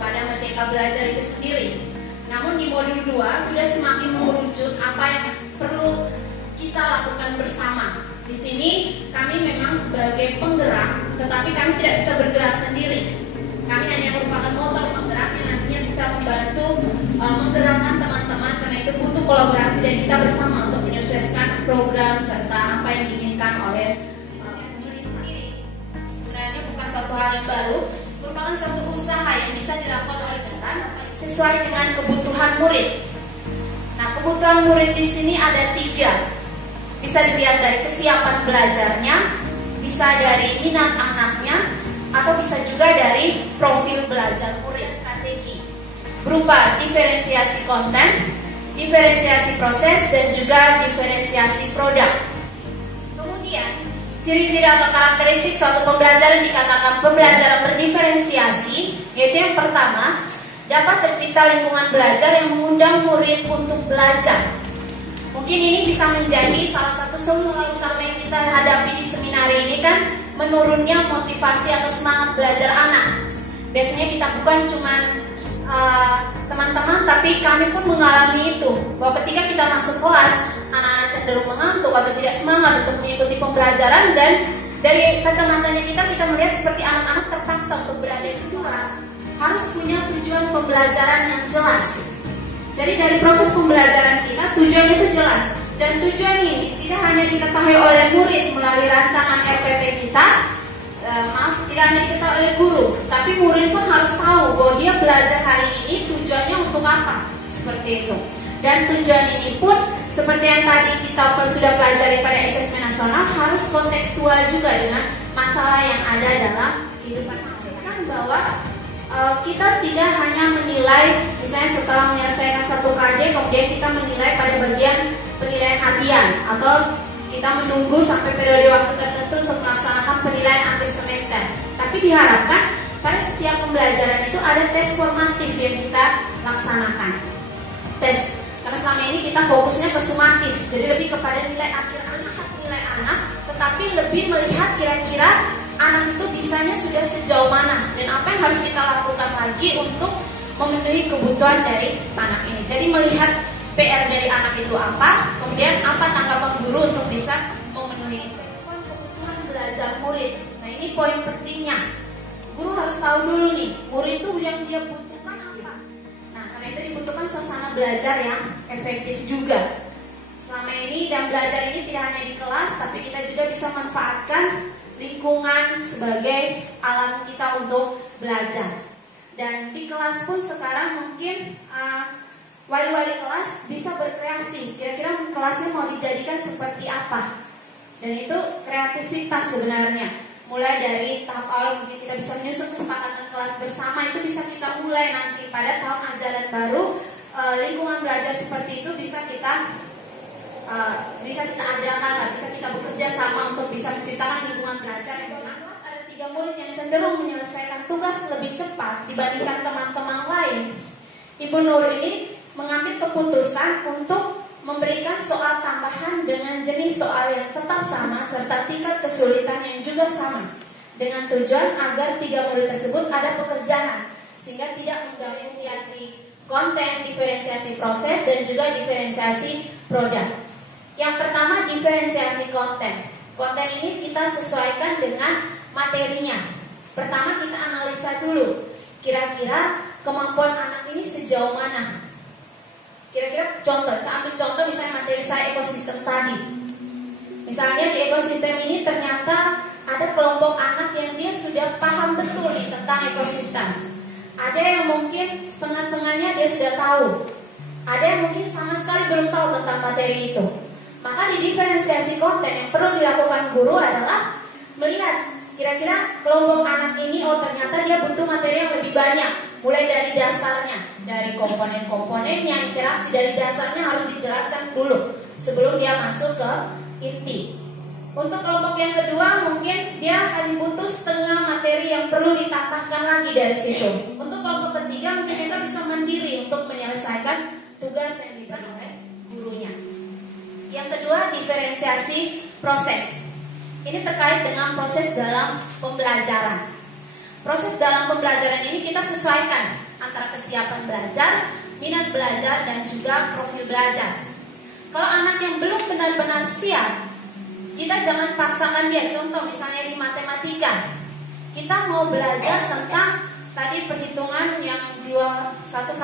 kepada Merdeka Belajar itu sendiri. Namun di modul 2 sudah semakin mengerucut apa yang perlu kita lakukan bersama. Di sini kami memang sebagai penggerak, tetapi kami tidak bisa bergerak sendiri. Kami hanya merupakan motor penggerak yang nantinya bisa membantu menggerakkan teman-teman, karena itu butuh kolaborasi dan kita bersama untuk menyukseskan program serta apa yang diinginkan oleh diri sendiri. Sebenarnya bukan suatu hal yang baru, merupakan suatu usaha yang bisa dilakukan oleh kita sesuai dengan kebutuhan murid. Nah, kebutuhan murid di sini ada 3. Bisa dilihat dari kesiapan belajarnya, bisa dari minat anaknya, atau bisa juga dari profil belajar murid. Strategi berupa diferensiasi konten, diferensiasi proses, dan juga diferensiasi produk. Kemudian, ciri-ciri atau karakteristik suatu pembelajaran dikatakan pembelajaran berdiferensiasi, yaitu yang pertama, dapat tercipta lingkungan belajar yang mengundang murid untuk belajar. Mungkin ini bisa menjadi salah satu solusi utama yang kita hadapi di seminar ini, kan menurunnya motivasi atau semangat belajar anak. Biasanya kita bukan cuma teman-teman, tapi kami pun mengalami itu, bahwa ketika kita masuk kelas, anak-anak cenderung mengantuk atau tidak semangat untuk mengikuti pembelajaran, dan dari kacamatanya kita melihat seperti anak-anak terpaksa untuk berada di luar. Harus punya tujuan pembelajaran yang jelas. Jadi dari proses pembelajaran kita, tujuannya itu jelas. Dan tujuan ini tidak hanya diketahui oleh murid melalui rancangan RPP kita, tidak hanya diketahui oleh guru, tapi murid pun harus tahu bahwa dia belajar hari ini tujuannya untuk apa, seperti itu. Dan tujuan ini pun seperti yang tadi kita sudah pelajari pada asesmen nasional, harus kontekstual juga dengan masalah yang ada dalam kehidupan masyarakat, bahwa kita tidak hanya menilai, misalnya setelah menyelesaikan satu KD, kemudian kita menilai pada bagian penilaian harian, atau kita menunggu sampai periode waktu tertentu untuk melaksanakan penilaian akhir semester. Tapi diharapkan pada setiap pembelajaran itu ada tes formatif yang kita laksanakan. Tes, karena selama ini kita fokusnya ke sumatif, jadi lebih kepada nilai akhir anak, tetapi lebih melihat kira-kira anak itu bisanya sudah sejauh mana dan apa yang harus kita lakukan lagi untuk memenuhi kebutuhan dari anak ini. Jadi melihat PR dari anak itu apa, kemudian apa tanggapan guru untuk bisa memenuhi kebutuhan belajar murid. Nah, ini poin pentingnya. Guru harus tahu dulu nih, murid itu yang dia butuhkan apa. Nah, karena itu dibutuhkan suasana belajar yang efektif juga. Selama ini dan belajar ini tidak hanya di kelas, tapi kita juga bisa manfaatkan lingkungan sebagai alam kita untuk belajar. Dan di kelas pun sekarang mungkin wali-wali kelas bisa berkreasi, kira-kira kelasnya mau dijadikan seperti apa. Dan itu kreativitas sebenarnya. Mulai dari tahap awal mungkin kita bisa menyusun kesepakatan kelas bersama, itu bisa kita mulai nanti pada tahun ajaran baru. Lingkungan belajar seperti itu bisa kita adakan, bisa kita bekerja sama untuk bisa menciptakan lingkungan belajar yang baik. Kelas ada 3 murid yang cenderung menyelesaikan tugas lebih cepat dibandingkan teman-teman lain. Ibu Nur ini mengambil keputusan untuk memberikan soal tambahan dengan jenis soal yang tetap sama serta tingkat kesulitan yang juga sama, dengan tujuan agar 3 murid tersebut ada pekerjaan sehingga tidak mendiferensiasi konten, diferensiasi proses, dan juga diferensiasi produk. Yang pertama, diferensiasi konten. Konten ini kita sesuaikan dengan materinya. Pertama kita analisa dulu, kira-kira kemampuan anak ini sejauh mana. Kira-kira contoh, saya ambil contoh misalnya materi saya ekosistem tadi. Misalnya di ekosistem ini ternyata ada kelompok anak yang dia sudah paham betul nih tentang ekosistem. Ada yang mungkin setengah-setengahnya dia sudah tahu. Ada yang mungkin sama sekali belum tahu tentang materi itu. Maka di diferensiasi konten yang perlu dilakukan guru adalah melihat kira-kira kelompok anak ini, oh ternyata dia butuh materi yang lebih banyak. Mulai dari dasarnya, dari komponen-komponennya, interaksi dari dasarnya harus dijelaskan dulu sebelum dia masuk ke inti. Untuk kelompok yang kedua mungkin dia hanya butuh setengah materi yang perlu ditambahkan lagi dari situ. Untuk kelompok ketiga mungkin kita bisa mandiri untuk menyelesaikan tugas yang diberikan oleh gurunya. Yang kedua, diferensiasi proses. Ini terkait dengan proses dalam pembelajaran. Proses dalam pembelajaran ini kita sesuaikan antara kesiapan belajar, minat belajar, dan juga profil belajar. Kalau anak yang belum benar-benar siap, kita jangan paksakan dia. Contoh misalnya di matematika, kita mau belajar tentang tadi perhitungan yang satu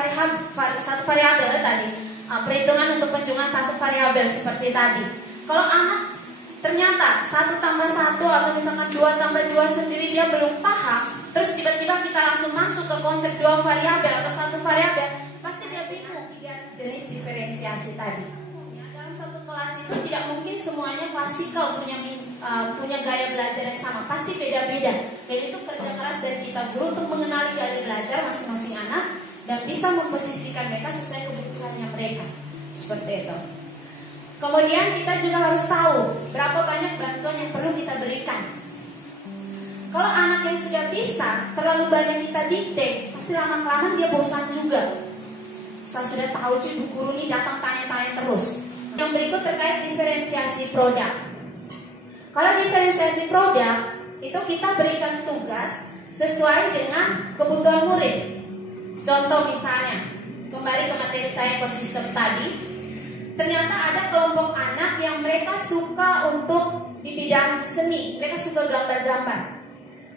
variabel tadi, perhitungan untuk penjumlahan satu variabel seperti tadi. Kalau anak ternyata 1 tambah 1 atau misalkan 2 tambah 2 sendiri dia belum paham, terus tiba-tiba kita langsung masuk ke konsep 2 variabel atau 1 variabel, pasti dia bingung 3 jenis diferensiasi tadi. Dalam satu kelas itu tidak mungkin semuanya klasikal punya gaya belajar yang sama, pasti beda-beda. Dan itu kerja keras dari kita guru untuk mengenali gaya belajar masing-masing anak dan bisa memposisikan mereka sesuai kebutuhannya mereka. Seperti itu. Kemudian kita juga harus tahu berapa banyak bantuan yang perlu kita berikan. Kalau anak yang sudah bisa terlalu banyak kita dikte, pasti lama-kelamaan dia bosan juga. Saya sudah tahu cuy, bu guru ini datang tanya-tanya terus. Yang berikut terkait diferensiasi produk. Kalau diferensiasi produk itu kita berikan tugas sesuai dengan kebutuhan murid. Contoh misalnya, kembali ke materi saya ekosistem tadi. Ternyata ada kelompok anak yang mereka suka untuk di bidang seni, mereka suka gambar-gambar.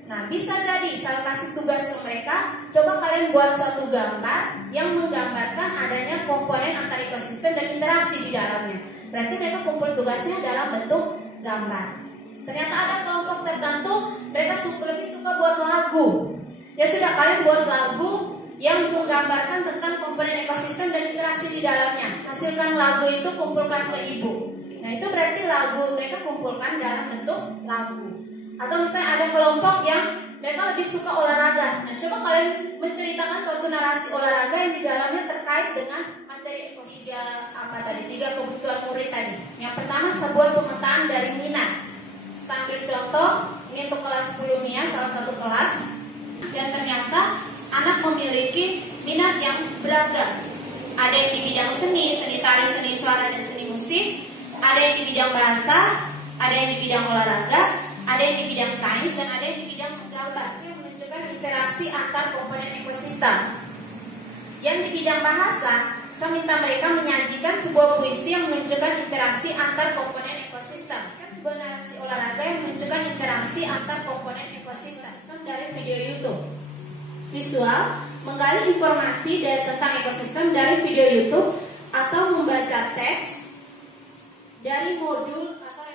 Nah, bisa jadi saya kasih tugas ke mereka, coba kalian buat suatu gambar yang menggambarkan adanya komponen antar ekosistem dan interaksi di dalamnya. Berarti mereka kumpul tugasnya dalam bentuk gambar. Ternyata ada kelompok tertentu mereka lebih suka buat lagu. Ya sudah, kalian buat lagu yang menggambarkan tentang komponen ekosistem dan interaksi di dalamnya. Hasilkan lagu itu, kumpulkan ke ibu. Nah, itu berarti lagu mereka kumpulkan dalam bentuk lagu. Atau misalnya ada kelompok yang mereka lebih suka olahraga. Nah, coba kalian menceritakan suatu narasi olahraga yang di dalamnya terkait dengan materi ekosistem tiga kebutuhan murid tadi. Yang pertama, sebuah pemetaan dari minat. Sambil contoh, ini untuk kelas 10 MIA, salah satu kelas yang ternyata anak memiliki minat yang beragam. Ada yang di bidang seni, seni tari, seni suara, dan seni musik. Ada yang di bidang bahasa, ada yang di bidang olahraga, ada yang di bidang sains, dan ada yang di bidang gambar. Yang menunjukkan interaksi antar komponen ekosistem. Yang di bidang bahasa, saya minta mereka menyajikan sebuah puisi yang menunjukkan interaksi antar komponen ekosistem. Sebuah narasi olahraga yang menunjukkan interaksi antar komponen ekosistem dari video YouTube. Visual, menggali informasi tentang ekosistem dari video YouTube atau membaca teks dari modul atau